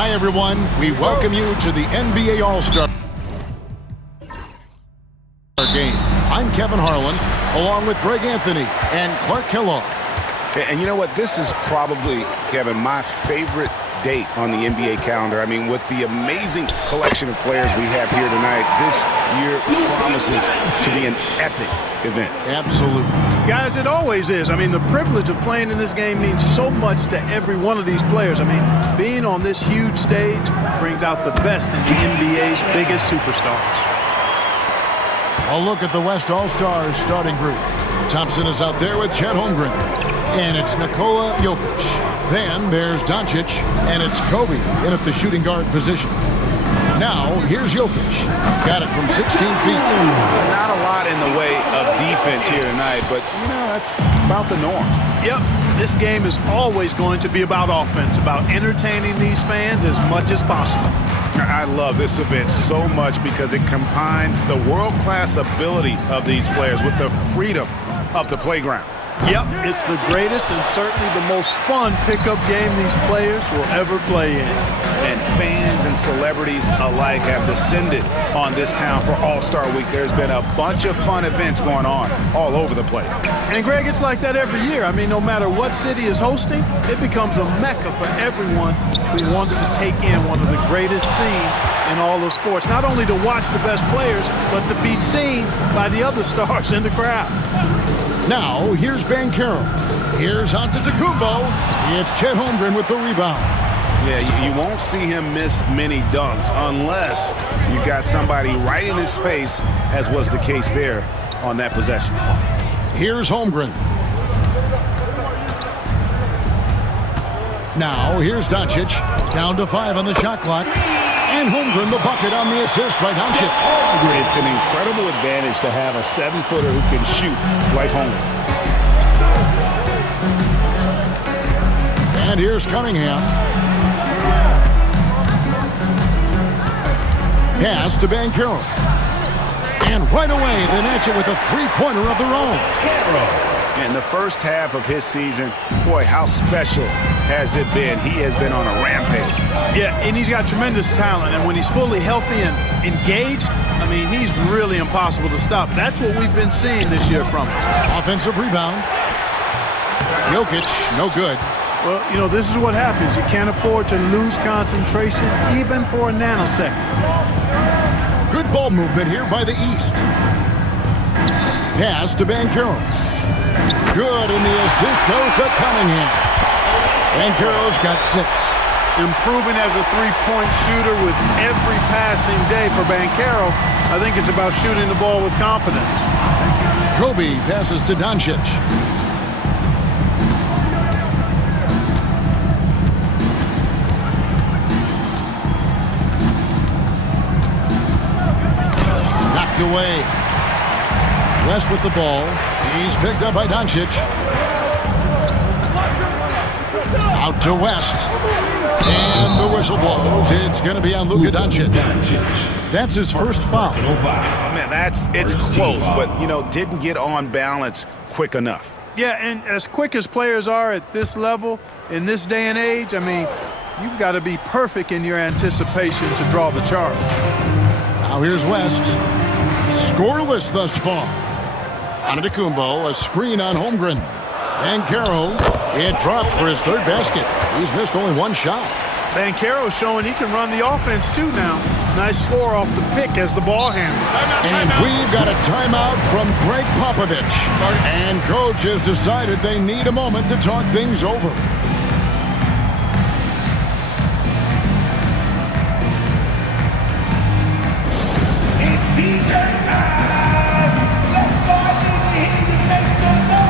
Hi, everyone. We welcome you to the NBA All-Star game. I'm Kevin Harlan, along with Greg Anthony and Clark Kellogg. And you know what? This is probably, Kevin, my favorite date on the NBA calendar. I mean, with the amazing collection of players we have here tonight, this year promises to be an epic event. Absolutely. Guys, it always is. I mean, the privilege of playing in this game means so much to every one of these players. I mean, being on this huge stage brings out the best in the NBA's biggest superstars. A look at the West All-Stars starting group. Thompson is out there with Chet Holmgren. And it's Nikola Jokic. Then there's Doncic, and it's Kobe in at the shooting guard position. Now, here's Jokic. Got it from 16 feet. Not a lot in the way of defense here tonight, but, you know, that's about the norm. Yep, this game is always going to be about offense, about entertaining these fans as much as possible. I love this event so much because it combines the world-class ability of these players with the freedom of the playground. Yep, it's the greatest and certainly the most fun pickup game these players will ever play in. And fans and celebrities alike have descended on this town for All-Star Week. There's been a bunch of fun events going on all over the place. And Greg, it's like that every year. I mean, no matter what city is hosting, it becomes a mecca for everyone who wants to take in one of the greatest scenes in all of sports. Not only to watch the best players, but to be seen by the other stars in the crowd. Now, here's Banchero. Here's Antetokounmpo. It's Chet Holmgren with the rebound. Yeah, you won't see him miss many dunks unless you've got somebody right in his face, as was the case there on that possession. Here's Holmgren. Now, here's Doncic. Down to 5 on the shot clock. And Holmgren the bucket on the assist by Doncic. It's an incredible advantage to have a 7-footer who can shoot like Holmgren. And here's Cunningham. Pass to Banchero. And right away, they match it with a three-pointer of their own. In the first half of his season, boy, how special has it been? He has been on a rampage. Yeah, and he's got tremendous talent, and when he's fully healthy and engaged, I mean, he's really impossible to stop. That's what we've been seeing this year from him. Offensive rebound. Jokic, no good. Well, you know, this is what happens. You can't afford to lose concentration even for a nanosecond. Good ball movement here by the East. Pass to Banchero. Good, and the assist goes to Cunningham. Banchero's got 6. Improving as a three-point shooter with every passing day for Banchero. I think it's about shooting the ball with confidence. Kobe passes to Doncic. Knocked away. West with the ball. He's picked up by Doncic. Out to West. And the whistle blows. It's going to be on Luka Doncic. That's his first foul. Man, it's close, but, you know, didn't get on balance quick enough. Yeah, and as quick as players are at this level, in this day and age, I mean, you've got to be perfect in your anticipation to draw the charge. Now here's West. Scoreless thus far. Antetokounmpo, a screen on Holmgren. Banchero, it dropped for his 3rd basket. He's missed only 1 shot. Banchero showing he can run the offense too now. Nice score off the pick as the ball handler. And we've got a timeout from Greg Popovich. And coach has decided they need a moment to talk things over. It's t-shirt time! Let's go out in the heat and make some noise!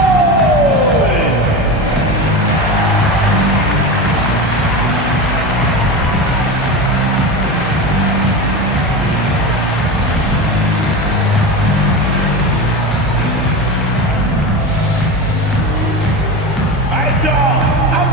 All right, y'all.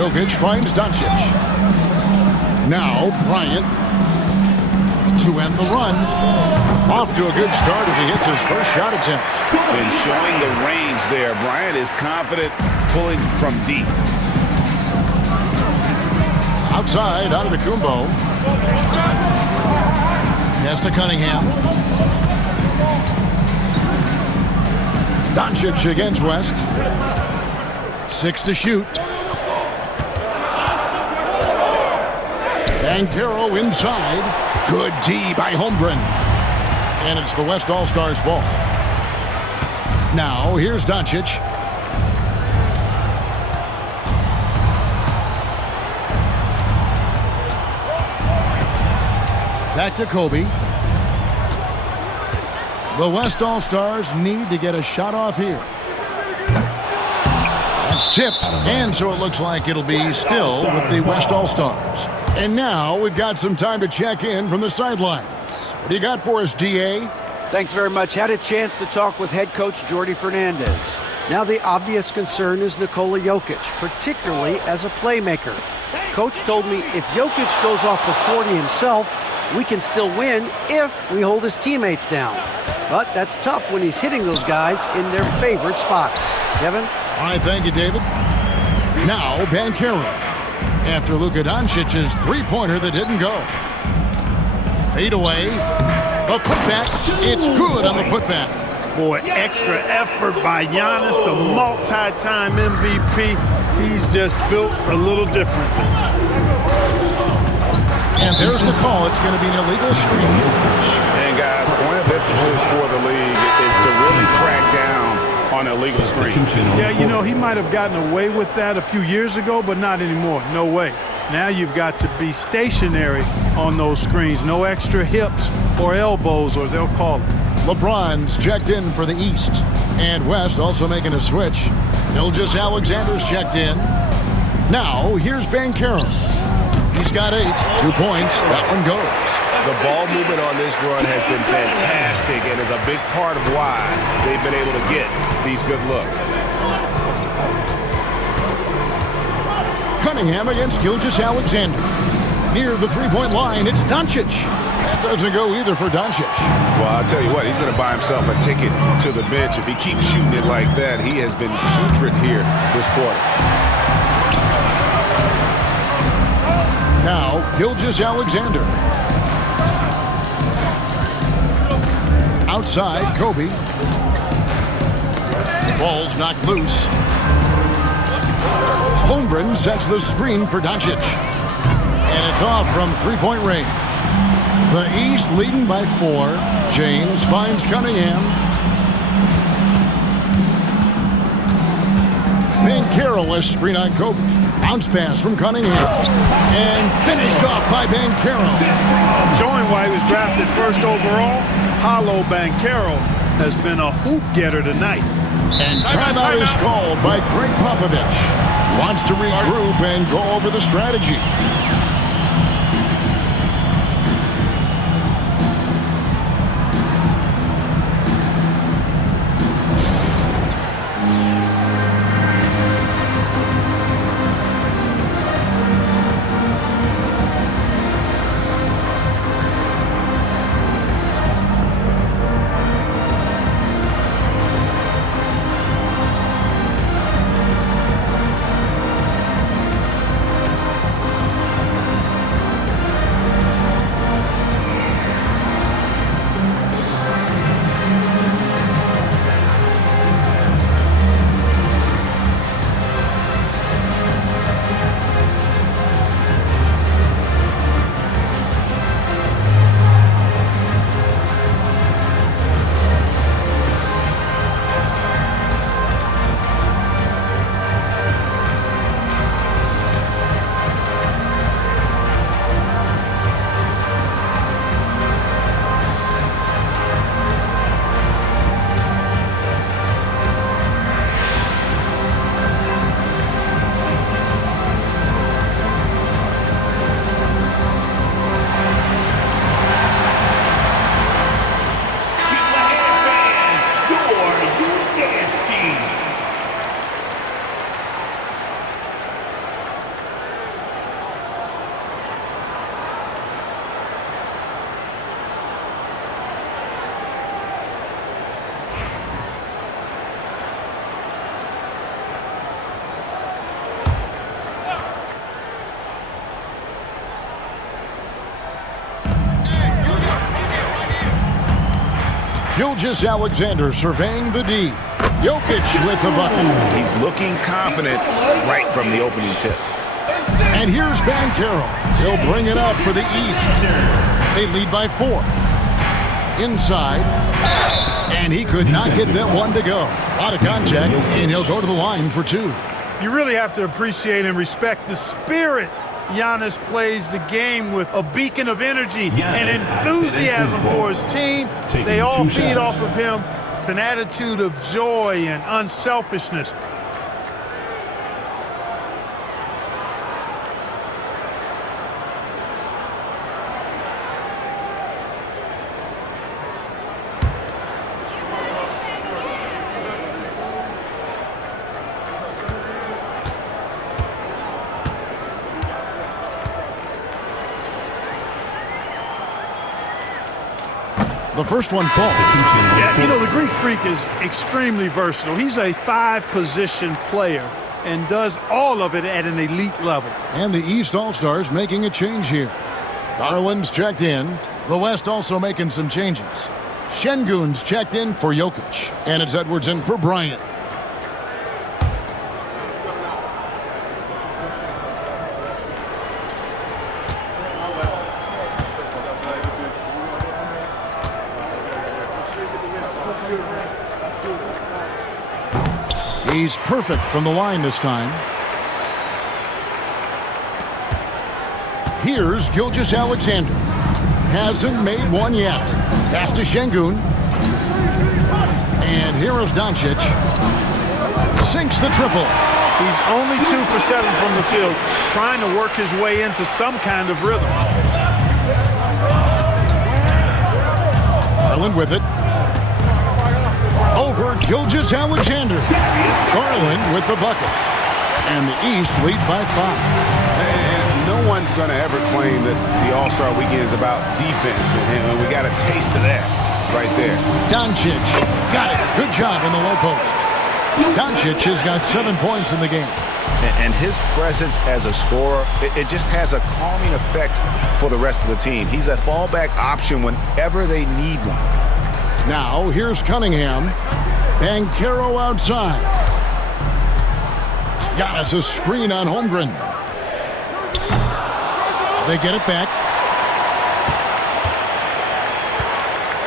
Jokic finds Doncic. Now Bryant to end the run. Off to a good start as he hits his first shot attempt. And showing the range there. Bryant is confident pulling from deep. Outside, out of the Kumbo. Pass to Cunningham. Doncic against West. 6 to shoot. Banchero inside. Good D by Holmgren. And it's the West All-Stars ball. Now, here's Doncic. Back to Kobe. The West All-Stars need to get a shot off here. That's tipped, and so it looks like it'll be still with the West All-Stars. And now we've got some time to check in from the sidelines. What do you got for us, D.A.? Thanks very much. Had a chance to talk with head coach Jordi Fernandez. Now the obvious concern is Nikola Jokic, particularly as a playmaker. Coach told me if Jokic goes off for 40 himself, we can still win if we hold his teammates down. But that's tough when he's hitting those guys in their favorite spots. Kevin? All right, thank you, David. Now, Banchero. After Luka Doncic's three-pointer that didn't go. Fade away. A putback. It's good on the putback. Boy, extra effort by Giannis, the multi-time MVP. He's just built a little differently. And there's the call. It's going to be an illegal screen. And guys, point of emphasis for the league is to really crack down on illegal screens. Yeah, you know, he might have gotten away with that a few years ago, but not anymore. No way. Now you've got to be stationary on those screens. No extra hips or elbows, or they'll call it. LeBron's checked in for the East. And West also making a switch. Gilgeous-Alexander's checked in. Now, here's Banchero. He's got 8. 2 points. That one goes. The ball movement on this run has been fantastic and is a big part of why they've been able to get these good looks. Cunningham against Gilgeous-Alexander. Near the three-point line, it's Doncic. That doesn't go either for Doncic. Well, I'll tell you what, he's going to buy himself a ticket to the bench. If he keeps shooting it like that, he has been putrid here this quarter. Now, Gilgeous-Alexander. Outside, Kobe. Ball's knocked loose. Holmgren sets the screen for Doncic. And it's off from three-point range. The East leading by 4. James finds Cunningham. Banchero a screen on Kobe. Bounce pass from Cunningham. And finished off by Banchero. Showing why he was drafted first overall, Paolo Banchero has been a hoop getter tonight. And timeout is called by Greg Popovich. Wants to regroup and go over the strategy. Gilgeous-Alexander surveying the D. Jokic with the bucket. He's looking confident right from the opening tip. And here's Banchero. He'll bring it up for the East. They lead by 4. Inside. And he could not get that one to go. Out of contact, and he'll go to the line for 2. You really have to appreciate and respect the spirit Giannis plays the game with, a beacon of energy and enthusiasm for his team. They all feed off of him with an attitude of joy and unselfishness. The first one falls. Yeah, you know, the Greek Freak is extremely versatile. He's a 5-position player and does all of it at an elite level. And the East All-Stars making a change here. Garland's checked in. The West also making some changes. Şengün's checked in for Jokic. And it's Edwards in for Bryant. He's perfect from the line this time. Here's Gilgeous-Alexander. Hasn't made one yet. Pass to Şengün. And here is Doncic. Sinks the triple. He's only 2 for 7 from the field, trying to work his way into some kind of rhythm. Garland with it. Over Gilgeous-Alexander. Garland with the bucket. And the East leads by 5. And no one's going to ever claim that the All-Star Weekend is about defense. And we got a taste of that right there. Doncic got it. Good job in the low post. Doncic has got 7 points in the game. And his presence as a scorer, it just has a calming effect for the rest of the team. He's a fallback option whenever they need one. Now, here's Cunningham. Banchero outside. Giannis a screen on Holmgren. They get it back.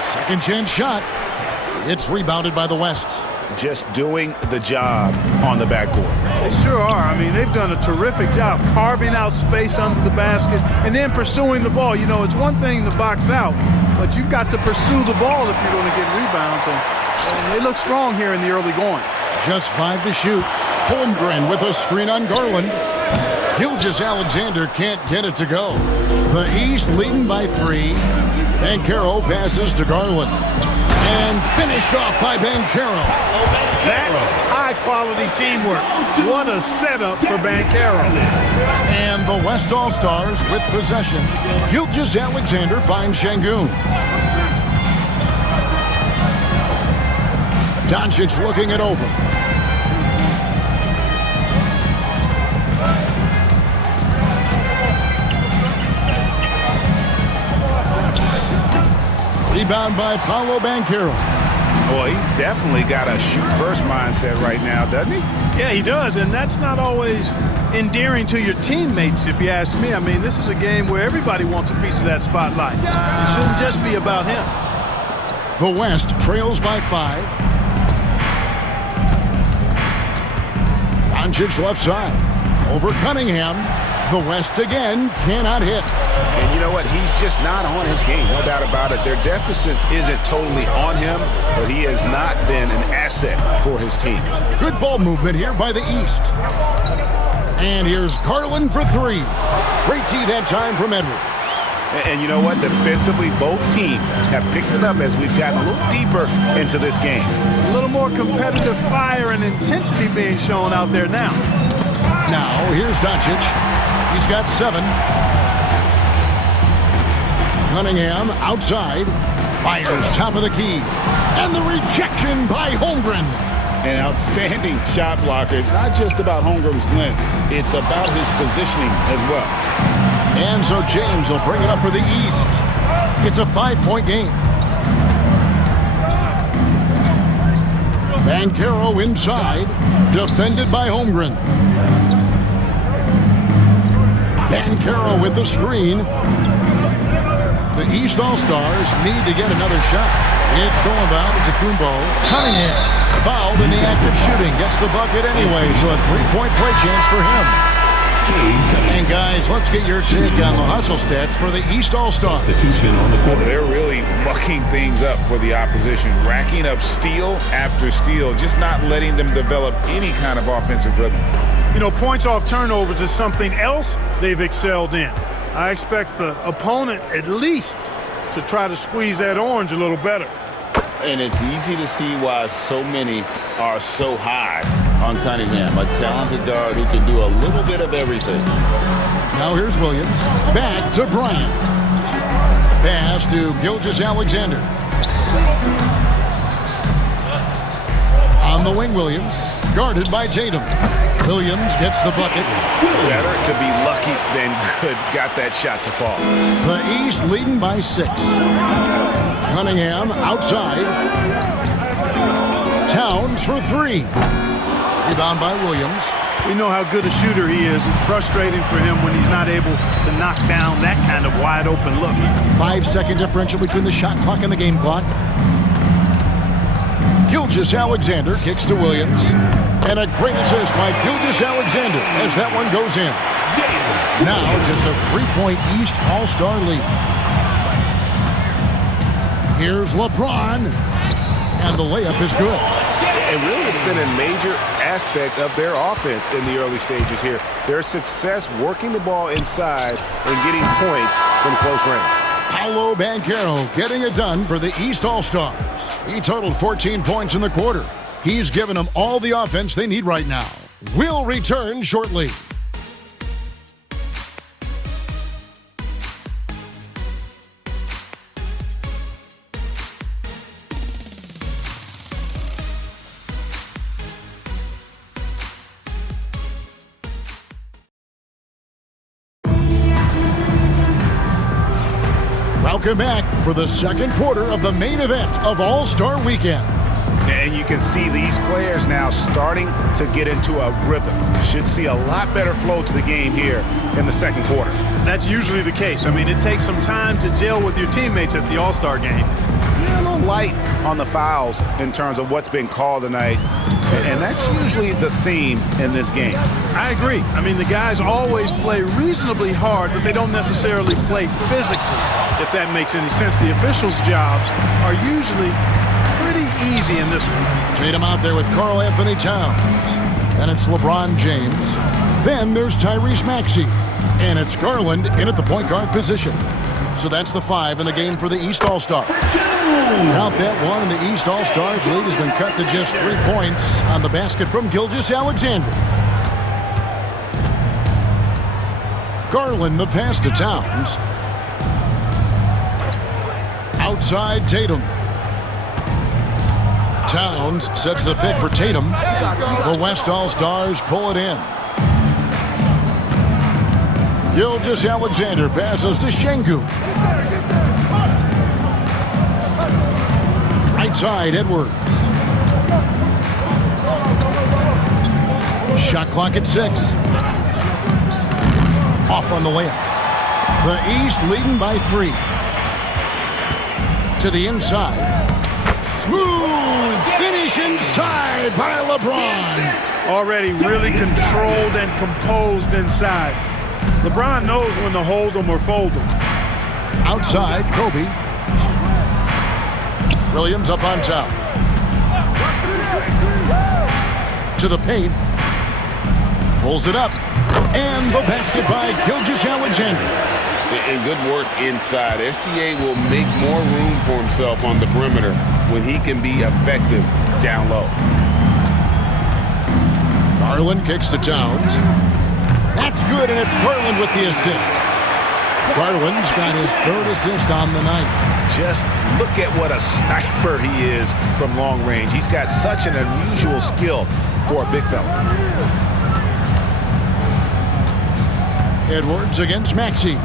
Second chance shot. It's rebounded by the West. Just doing the job on the backboard. They sure are. I mean, they've done a terrific job carving out space under the basket and then pursuing the ball. You know, it's one thing to box out, but you've got to pursue the ball if you're going to get rebounds. And they look strong here in the early going. Just 5 to shoot. Holmgren with a screen on Garland. Gilgeous-Alexander can't get it to go. The East leading by 3. Banchero passes to Garland. And finished off by Banchero. That's high-quality teamwork. What a setup for Banchero. And the West All-Stars with possession. Gilgeous-Alexander finds Şengün. Doncic looking it over. Rebound by Paolo Banchero. Well, he's definitely got a shoot-first mindset right now, doesn't he? Yeah, he does, and that's not always endearing to your teammates, if you ask me. I mean, this is a game where everybody wants a piece of that spotlight. It shouldn't just be about him. The West trails by 5. Doncic left side. Over Cunningham. The West again cannot hit. And you know what? He's just not on his game. No doubt about it. Their deficit isn't totally on him, but he has not been an asset for his team. Good ball movement here by the East. And here's Garland for 3. Great tee that time from Edwards. And you know what? Defensively, both teams have picked it up as we've gotten a little deeper into this game. A little more competitive fire and intensity being shown out there now. Now, here's Doncic. He's got 7. Cunningham outside. Fires top of the key. And the rejection by Holmgren. An outstanding shot blocker. It's not just about Holmgren's length. It's about his positioning as well. And so James will bring it up for the East. It's a 5-point game. Banchero inside, defended by Holmgren. Banchero with the screen. The East All-Stars need to get another shot. It's thrown about to Kumbo. Cunningham, fouled in the act of shooting, gets the bucket anyway, so a three-point play chance for him. And guys, let's get your take on the hustle stats for the East All-Stars. They're really mucking things up for the opposition, racking up steal after steal, just not letting them develop any kind of offensive rhythm. You know, points off turnovers is something else they've excelled in. I expect the opponent at least to try to squeeze that orange a little better. And it's easy to see why so many are so high on Cunningham, a talented guard who can do a little bit of everything. Now here's Williams. Back to Bryant. Pass to Gilgeous-Alexander. On the wing, Williams. Guarded by Tatum. Williams gets the bucket. Better to be lucky than good. Got that shot to fall. The East leading by 6. Cunningham outside. Towns for 3. Rebound by Williams. We know how good a shooter he is. It's frustrating for him when he's not able to knock down that kind of wide open look. 5-second differential between the shot clock and the game clock. Gilgeous-Alexander kicks to Williams. And a great assist by Gilgeous-Alexander as that one goes in. Now just a 3-point East All-Star lead. Here's LeBron. And the layup is good. And really, it's been a major aspect of their offense in the early stages here. Their success working the ball inside and getting points from close range. Paolo Banchero getting it done for the East All-Stars. He totaled 14 points in the quarter. He's given them all the offense they need right now. We'll return shortly. Welcome back for the second quarter of the main event of All-Star Weekend. And you can see these players now starting to get into a rhythm. Should see a lot better flow to the game here in the second quarter. That's usually the case. I mean, it takes some time to gel with your teammates at the All-Star game. A little light on the fouls in terms of what's been called tonight. And that's usually the theme in this game. I agree. I mean, the guys always play reasonably hard, but they don't necessarily play physically, if that makes any sense. The officials' jobs are usually pretty easy in this one. Tatum out there with Karl Anthony Towns. And it's LeBron James. Then there's Tyrese Maxey. And it's Garland in at the point guard position. So that's the 5 in the game for the East All-Stars. Count that one, and the East All-Stars lead has been cut to just 3 points on the basket from Gilgeous-Alexander. Garland the pass to Towns. Outside Tatum. Towns sets the pick for Tatum. The West All-Stars pull it in. Gilgeous-Alexander passes to Şengün. Right side, Edwards. Shot clock at 6. Off on the layup. The East leading by 3. To the inside. Smooth finish inside by LeBron. Already really controlled and composed inside. LeBron knows when to hold them or fold them. Outside, Kobe. Williams up on top. To the paint. Pulls it up. And the basket by Gilgeous-Alexander. And good work inside. SGA will make more room for himself on the perimeter when he can be effective down low. Garland kicks to Towns. That's good, and it's Garland with the assist. Garland's got his 3rd assist on the night. Just look at what a sniper he is from long range. He's got such an unusual skill for a big fella. Edwards against Maxey.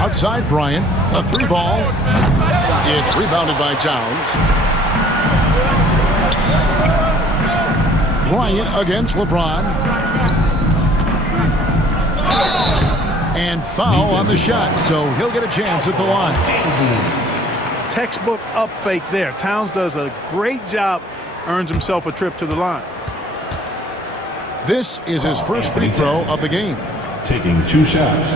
Outside Bryant, a 3 ball. It's rebounded by Towns. Bryant against LeBron. And foul on the shot, so he'll get a chance at the line. Textbook up fake there. Towns does a great job, earns himself a trip to the line. This is his first free throw of the game. Taking 2 shots.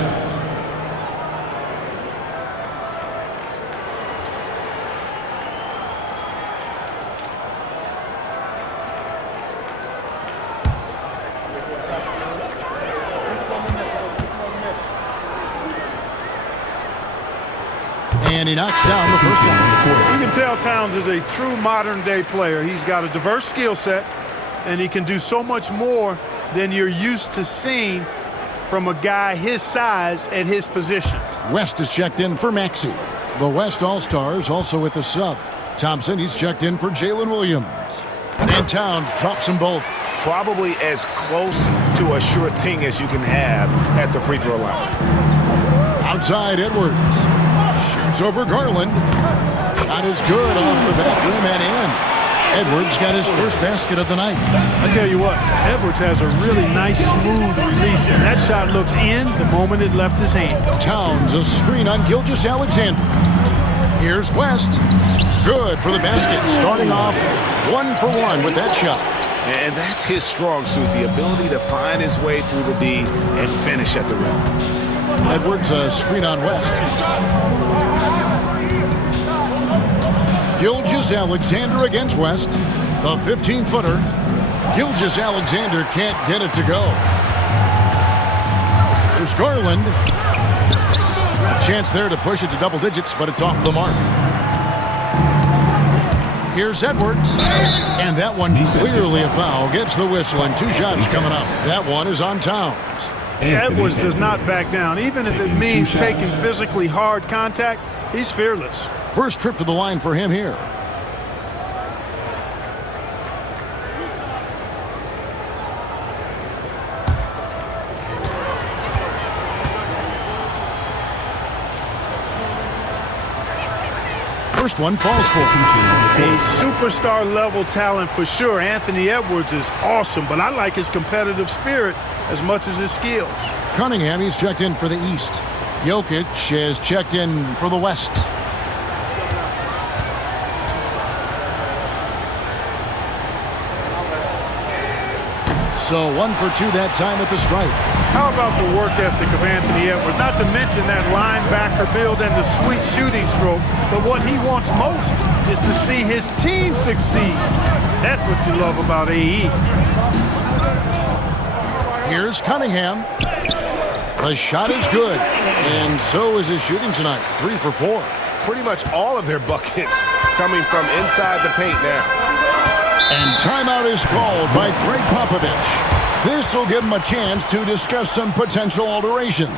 And he knocks down the first one. You can tell Towns is a true modern-day player. He's got a diverse skill set, and he can do so much more than you're used to seeing from a guy his size at his position. West is checked in for Maxey. The West All-Stars also with the sub. Thompson, he's checked in for Jalen Williams. And Towns drops them both. Probably as close to a sure thing as you can have at the free throw line. Outside Edwards. Shoots over Garland. Shot is good off the back rim and in. Edwards got his first basket of the night. I tell you what, Edwards has a really nice, smooth release, and that shot looked in the moment it left his hand. Towns, a screen on Gilgeous-Alexander. Here's West. Good for the basket, starting off 1 for 1 with that shot. And that's his strong suit, the ability to find his way through the D and finish at the rim. Edwards, a screen on West. Gilgeous-Alexander against West. The 15-footer. Gilgeous-Alexander can't get it to go. There's Garland. A chance there to push it to double digits, but it's off the mark. Here's Edwards. And that one clearly a foul. Gets the whistle and 2 shots coming up. That one is on Towns. Edwards does not back down. Even if it means taking physically hard contact, he's fearless. First trip to the line for him here. First one falls for him. A superstar level talent for sure. Anthony Edwards is awesome, but I like his competitive spirit as much as his skills. Cunningham, he's checked in for the East. Jokic is checked in for the West. So 1 for 2 that time at the stripe. How about the work ethic of Anthony Edwards? Not to mention that linebacker build and the sweet shooting stroke. But what he wants most is to see his team succeed. That's what you love about AE. Here's Cunningham. The shot is good. And so is his shooting tonight. 3 for 4. Pretty much all of their buckets coming from inside the paint now. And timeout is called by Greg Popovich. This will give him a chance to discuss some potential alterations.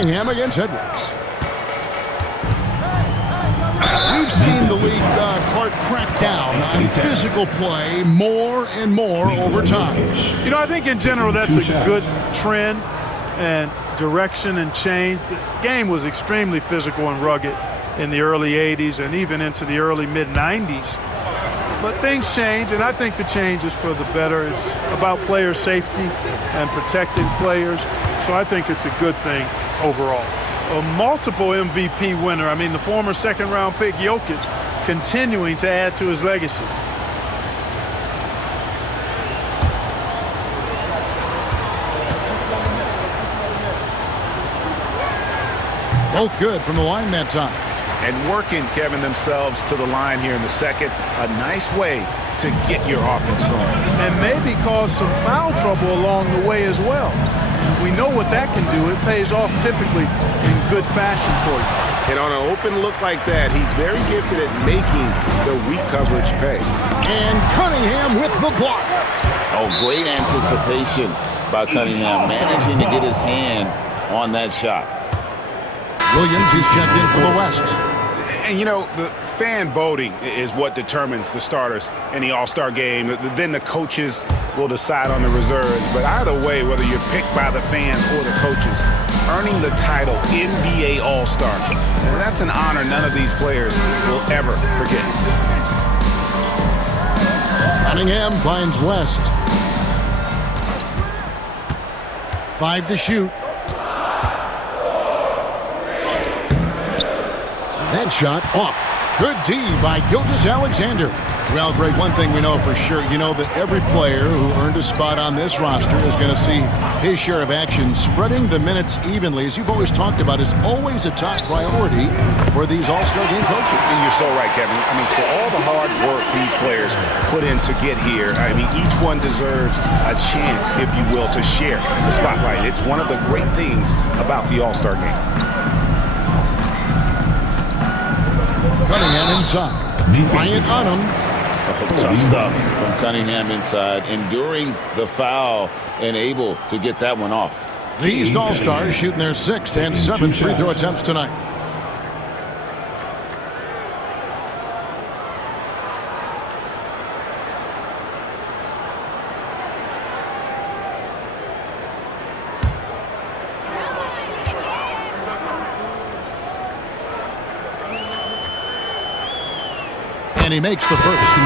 Cunningham against Edwards. We've seen the league court crack down on physical play more and more over time. You know, I think in general that's a good trend and direction and change. The game was extremely physical and rugged in the early 80s and even into the early mid-90s. But things change, and I think the change is for the better. It's about player safety and protecting players, so I think it's a good thing overall. A multiple MVP winner, I mean, the former second-round pick Jokic continuing to add to his legacy. Both good from the line that time. And working, Kevin, themselves to the line here in the second. A nice way to get your offense going. And maybe cause some foul trouble along the way as well. We know what that can do. It pays off typically in good fashion for you. And on an open look like that, he's very gifted at making the weak coverage pay. And Cunningham with the block. Oh, great anticipation by Cunningham, managing to get his hand on that shot. Williams, he's checked in for the West. And, you know, the fan voting is what determines the starters in the All-Star game. Then the coaches will decide on the reserves. But either way, whether you're picked by the fans or the coaches, earning the title NBA All-Star, that's an honor none of these players will ever forget. Cunningham finds West. 5 to shoot. That shot off. Good D by Gilgeous-Alexander. Well, Greg, one thing we know for sure, you know that every player who earned a spot on this roster is going to see his share of action. Spreading the minutes evenly, as you've always talked about, is always a top priority for these All-Star game coaches. And you're so right, Kevin. I mean, for all the hard work these players put in to get here, I mean, each one deserves a chance, if you will, to share the spotlight. It's one of the great things about the All-Star game. Cunningham inside. Bryant on him. Tough stuff from Cunningham inside, enduring the foul and able to get that one off. The East All-Stars shooting their 6th and 7th free throw attempts tonight. And he makes the first.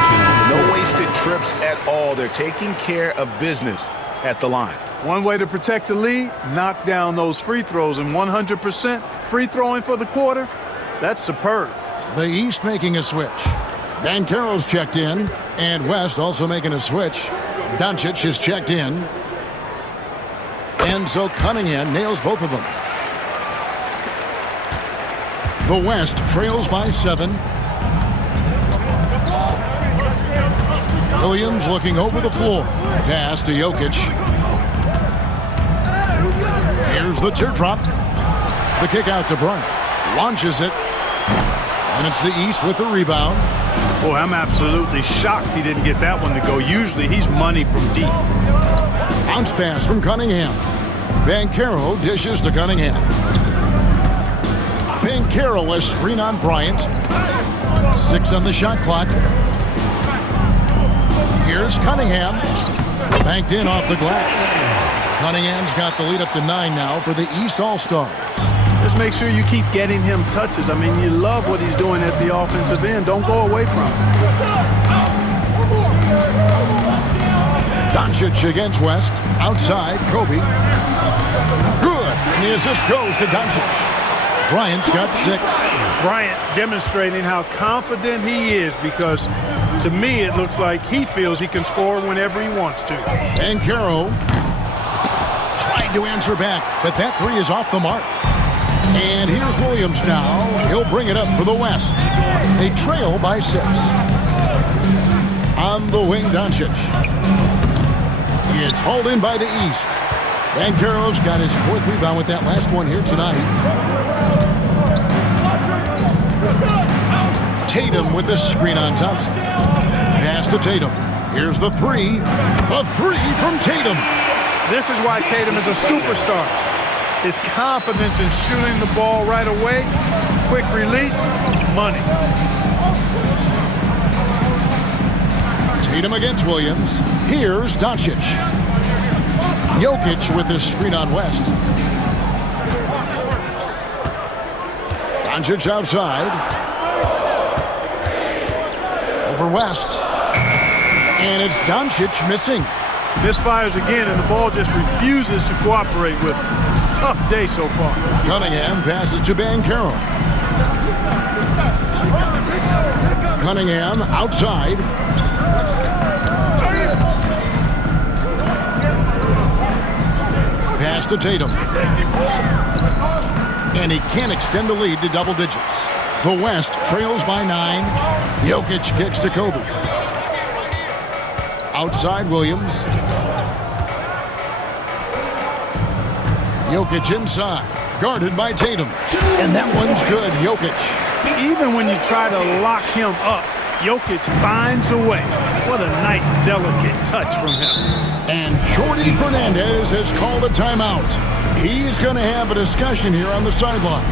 No wasted trips at all. They're taking care of business at the line. One way to protect the lead, knock down those free throws, and 100% free throwing for the quarter, that's superb. The East making a switch. Banchero's checked in, and West also making a switch. Doncic is checked in. And so Cunningham nails both of them. The West trails by 7. Williams looking over the floor. Pass to Jokic. Here's the teardrop. The kick out to Bron. Launches it. And it's the East with the rebound. Boy, I'm absolutely shocked he didn't get that one to go. Usually he's money from deep. Bounce pass from Cunningham. Banchero dishes to Cunningham. Banchero a screen on Bryant. 6 on the shot clock. Here's Cunningham. Banked in off the glass. Cunningham's got the lead up to 9 now for the East All-Stars. Just make sure you keep getting him touches. I mean, you love what he's doing at the offensive end. Don't go away from him. Doncic against West. Outside, Kobe. Good. And the assist goes to Doncic. Bryant's got 6. Bryant demonstrating how confident he is, because to me it looks like he feels he can score whenever he wants to. Banchero tried to answer back, but that 3 is off the mark. And here's Williams now. He'll bring it up for the West. They trail by 6. On the wing, Doncic. It's hauled in by the East. Banchero's got his 4th rebound with that last one here tonight. Tatum with the screen on Thompson. Pass to Tatum. Here's the 3. A 3 from Tatum. This is why Tatum is a superstar. His confidence in shooting the ball right away, quick release, money. Tatum against Williams. Here's Doncic. Jokic with his screen on West. Doncic outside. Over West. And it's Doncic missing. Misfires again, and the ball just refuses to cooperate with him. It's a tough day so far. Cunningham passes to Banchero. Cunningham outside. Pass to Tatum. And he can't extend the lead to double digits. The West trails by 9. Jokic kicks to Kobe. Outside Williams. Jokic inside. Guarded by Tatum. And that one's good. Jokic. Even when you try to lock him up, Jokic finds a way. What a nice, delicate touch from him. And Jordi Fernandez has called a timeout. He's going to have a discussion here on the sideline.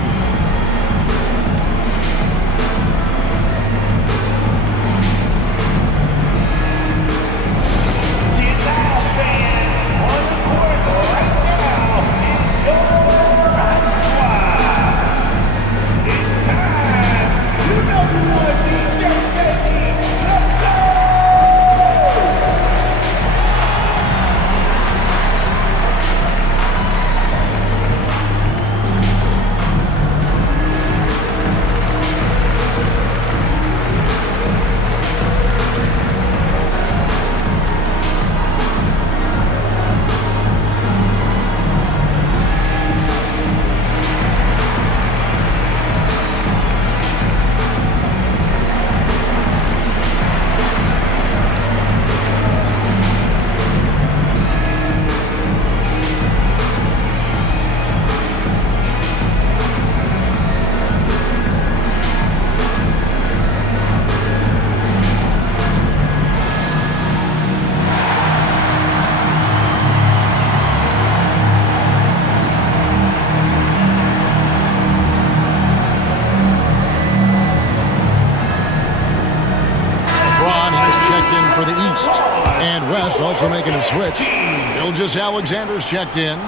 For the East. And West also making a switch. Gilgeous-Alexander's checked in.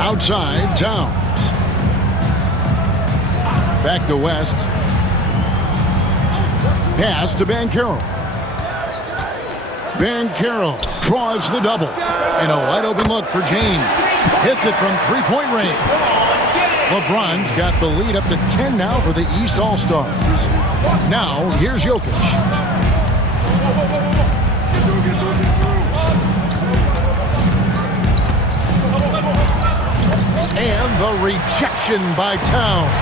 Outside, Towns. Back to West. Pass to Banchero. Banchero draws the double. And a wide open look for James. Hits it from three-point range. LeBron's got the lead up to 10 now for the East All-Stars. Now, here's Jokic. And the rejection by Towns.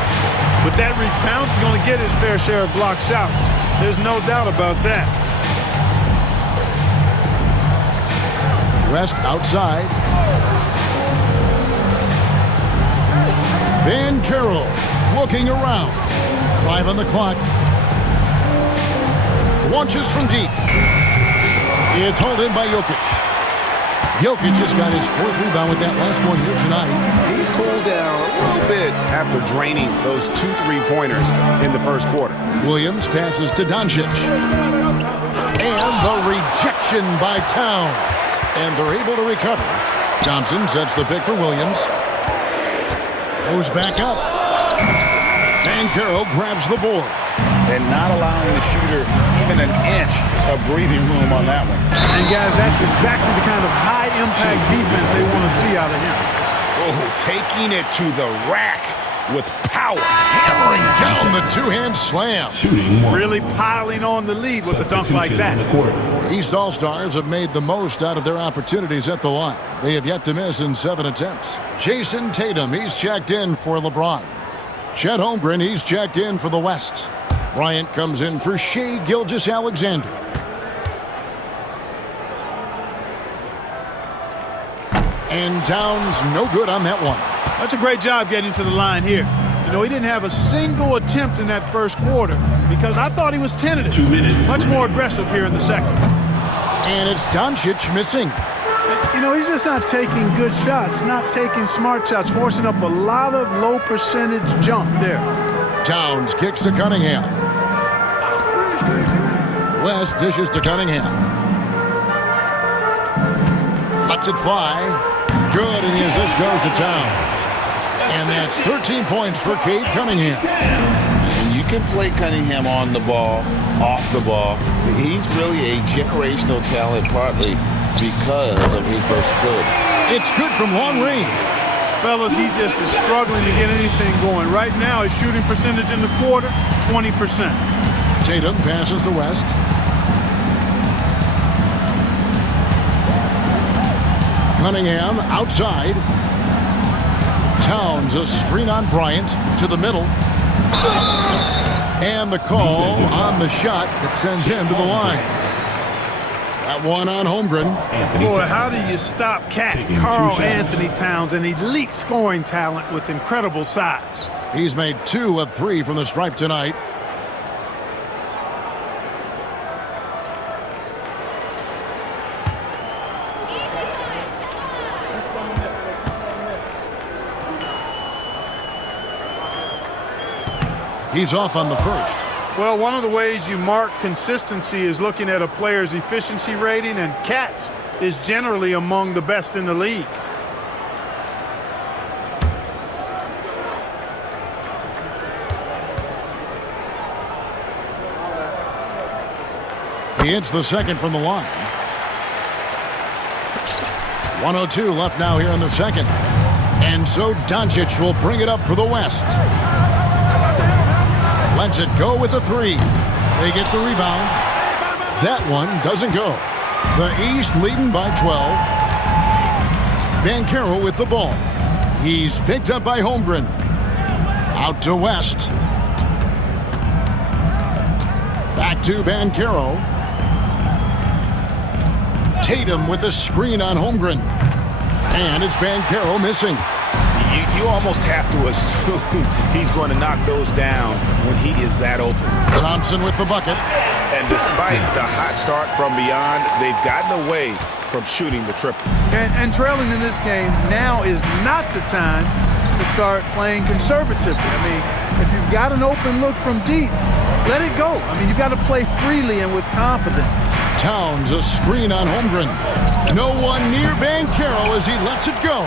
With that reach, Towns is going to get his fair share of block shots. There's no doubt about that. West outside. Banchero looking around. 5 on the clock. Launches from deep. It's hauled in by Jokic. Jokic just got his 4th rebound with that last one here tonight. He's cooled down a little bit after draining those 2 3-pointers in the first quarter. Williams passes to Doncic. And the rejection by Towns. And they're able to recover. Thompson sets the pick for Williams. Goes back up. Banchero grabs the board. And not allowing the shooter even an inch of breathing room on that one. And guys, that's exactly the kind of high-impact defense they want to see out of him. Oh, taking it to the rack with power. Hammering down the two-hand slam. Really piling on the lead with a dunk like that. East All-Stars have made the most out of their opportunities at the line. They have yet to miss in 7 attempts. Jason Tatum, he's checked in for LeBron. Chet Holmgren, he's checked in for the West. Bryant comes in for Shai Gilgeous-Alexander. And Towns no good on that one. That's a great job getting to the line here. You know, he didn't have a single attempt in that first quarter because I thought he was tentative. 2 minutes. Much more aggressive here in the second. And it's Doncic missing. You know, he's just not taking good shots, not taking smart shots, forcing up a lot of low percentage jump there. Towns kicks to Cunningham. West dishes to Cunningham. Lets it fly. Good, and the assist goes to Towns. And that's 13 points for Cade Cunningham. And you can play Cunningham on the ball, off the ball. He's really a generational talent partly because of his versatility. It's good from long range. Fellas, he just is struggling to get anything going. Right now, his shooting percentage in the quarter, 20%. Tatum passes to West. Cunningham outside. Towns a screen on Bryant to the middle. And the call on the shot that sends him to the line. That one on Holmgren. Boy, how do you stop Cat Carl Anthony Towns, an elite scoring talent with incredible size? He's made 2 of 3 from the stripe tonight. He's off on the first. Well, one of the ways you mark consistency is looking at a player's efficiency rating, and Cat's is generally among the best in the league. He hits the second from the line. 1:02 left now here in the second. And so Doncic will bring it up for the West. Lets it go with a 3. They get the rebound. That one doesn't go. The East leading by 12. Banchero with the ball. He's picked up by Holmgren. Out to West. Back to Banchero. Tatum with a screen on Holmgren. And it's Banchero missing. You almost have to assume he's going to knock those down when he is that open. Thompson with the bucket. And despite the hot start from beyond, they've gotten away from shooting the triple. And trailing in this game now is not the time to start playing conservatively. I mean, if you've got an open look from deep, let it go. I mean, you've got to play freely and with confidence. Towns a screen on Holmgren. No one near Banchero as he lets it go.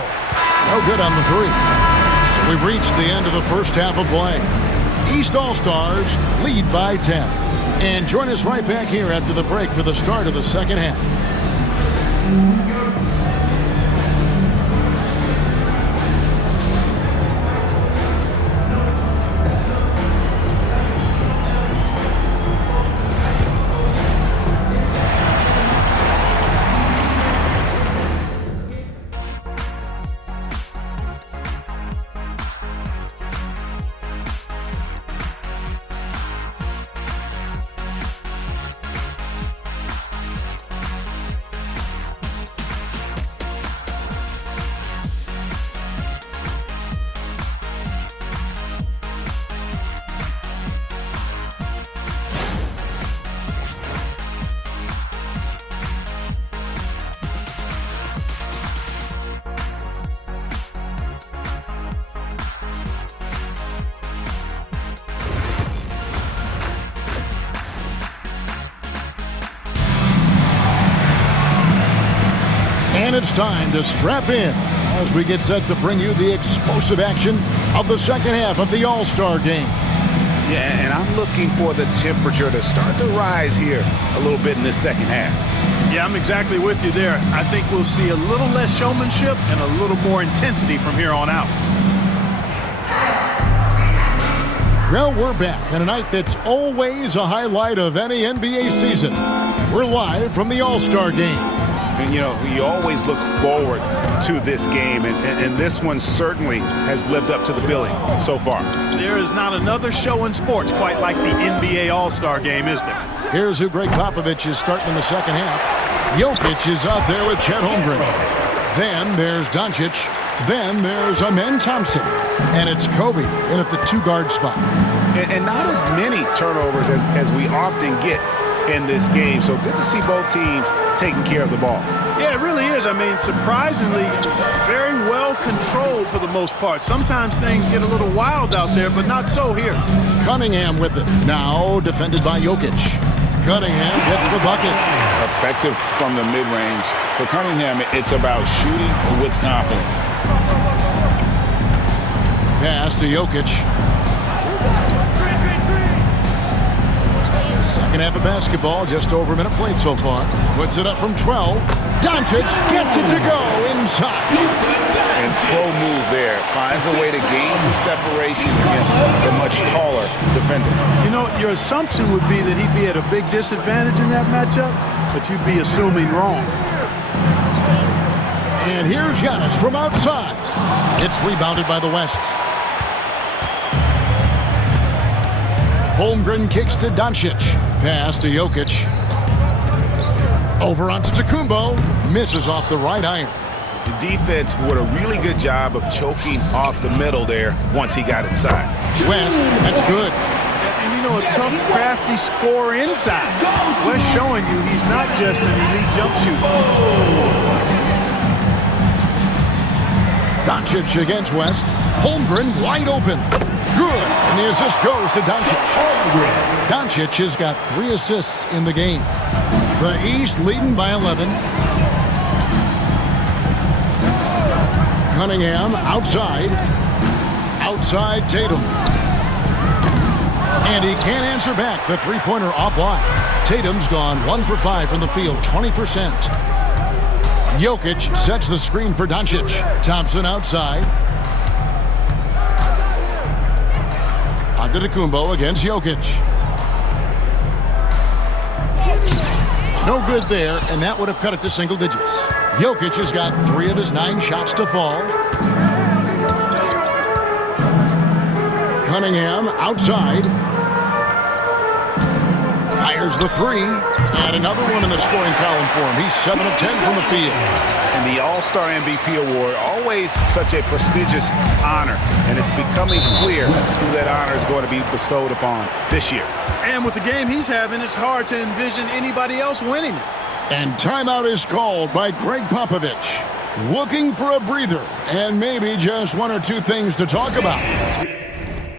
No good on the 3. So we've reached the end of the first half of play. East All-Stars lead by 10. And join us right back here after the break for the start of the second half. And it's time to strap in as we get set to bring you the explosive action of the second half of the All-Star game. Yeah, and I'm looking for the temperature to start to rise here a little bit in this second half. Yeah, I'm exactly with you there. I think we'll see a little less showmanship and a little more intensity from here on out. Well, we're back on a night that's always a highlight of any NBA season. We're live from the All-Star game. And, you know, you always look forward to this game, and this one certainly has lived up to the billing so far. There is not another show in sports quite like the NBA All-Star game, is there? Here's who Greg Popovich is starting in the second half. Jokic is out there with Chet Holmgren. Then there's Doncic. Then there's Amen Thompson. And it's Kobe in at the 2-guard spot. And not as many turnovers as we often get in this game. So good to see both teams taking care of the ball. Yeah, it really is. I mean, surprisingly, very well controlled for the most part. Sometimes things get a little wild out there, but not so here. Cunningham with it. Now defended by Jokic. Cunningham gets the bucket. Effective from the mid-range. For Cunningham, it's about shooting with confidence. Pass to Jokic. Second half of basketball, just over a minute played so far. Puts it up from 12. Doncic gets it to go inside. And pro move there. Finds a way to gain some separation against the much taller defender. You know, your assumption would be that he'd be at a big disadvantage in that matchup, but you'd be assuming wrong. And here's Giannis from outside. It's rebounded by the West. Holmgren kicks to Doncic. Pass to Jokic. Over onto Tacumbo. Misses off the right iron. The defense did a really good job of choking off the middle there once he got inside. West, that's good. And you know, a tough, crafty scorer inside. West showing you he's not just an elite jump shooter. Doncic against West. Holmgren wide open. Good. And the assist goes to Doncic. Doncic has got 3 assists in the game. The East leading by 11. Cunningham outside. Outside Tatum. And he can't answer back. The three-pointer offline. Tatum's gone 1 for 5 from the field, 20%. Jokic sets the screen for Doncic. Thompson outside. Antetokounmpo against Jokic. No good there, and that would have cut it to single digits. Jokic has got 3 of his 9 shots to fall. Cunningham outside. Fires the 3. And another one in the scoring column for him. He's 7 of 10 from the field. And the All-Star MVP award, always such a prestigious honor. And it's becoming clear who that honor is going to be bestowed upon this year. And with the game he's having, it's hard to envision anybody else winning it. And timeout is called by Greg Popovich. Looking for a breather and maybe just 1 or 2 things to talk about.